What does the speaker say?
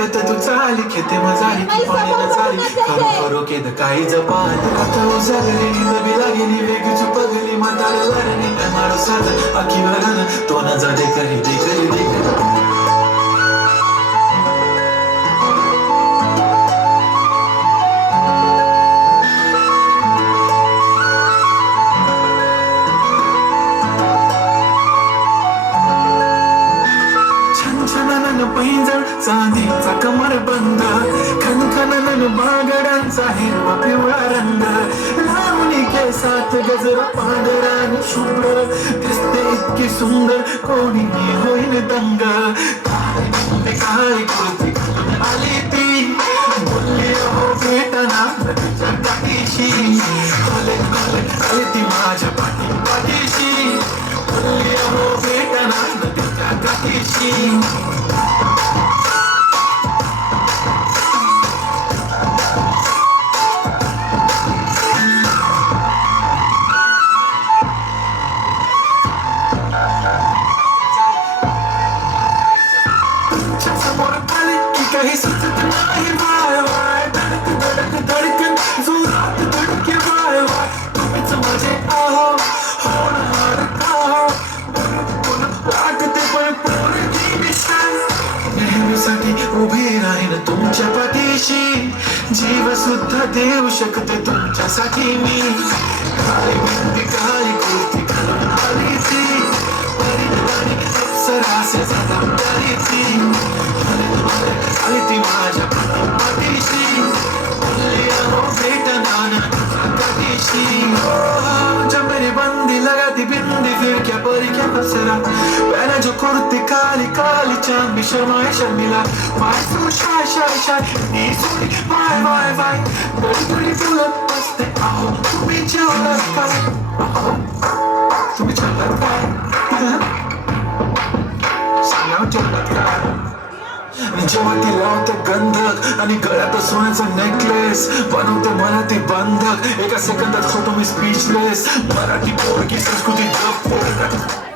ऐकत तू चाली खेते मजाली की पाणी न चाली खरो खरो केद काही जपाली आता उजागली नवी लागली वेगी चुपगली म्हातार लारणी मारो साध आखी वरण तो न जा दे करी दे करी दे करी पैंजण चांदीचा कमर बंद खनखनन बागडांचा हिरवा पिवळा रंग लावणी केसात गजर पांढरान शुभ्र दिसते इतकी सुंदर कोणी होईन दंग काळी कुर्ती घालून आली ती बोलली हो भेटना तिच्या गाठीशी हले हले आली ती माझ्या पाठीशी बोलली हो भेटना तिच्या गाठीशी काही सुचत नाही वाय वाय धडक धडक धडकन जोरात धडके वाय वाय तुम्हीच माझे आहो होणार का कोण वाटते पण पोरगी विषय नेहमीसाठी उभी राहीन तुमच्या पाठीशी जीव सुद्धा देऊ शकते तुमच्यासाठी मी काळी मेहंदी काळी कुर्ती घालून आली ती परिणामी अप्सरासे जबाबदारी ती आली ती माझ्या पाठीशी बोलली हो भेटना कधीशी जब मेरी बंदी लगाती बिंदी फिर क्या परी क्या बसरा पहले जो कुर्ती काली काली चांद भी शर्माए शर्मिला माय तू शाय शाय शाय नी सोडी वाय वाय वाय बड़ी बड़ी फुलत बसते आओ तुम्ही जेवलात काय तुम्ही जेवलात काय सांगा जेवलात काय जेव्हा ती लावते गंधक आणि गळ्यात सोन्याचा नेकलेस बनवते मला ती बंधक एका सेकंदात होतो मी स्पीचलेस मराठी पोरगी संस्कृती जप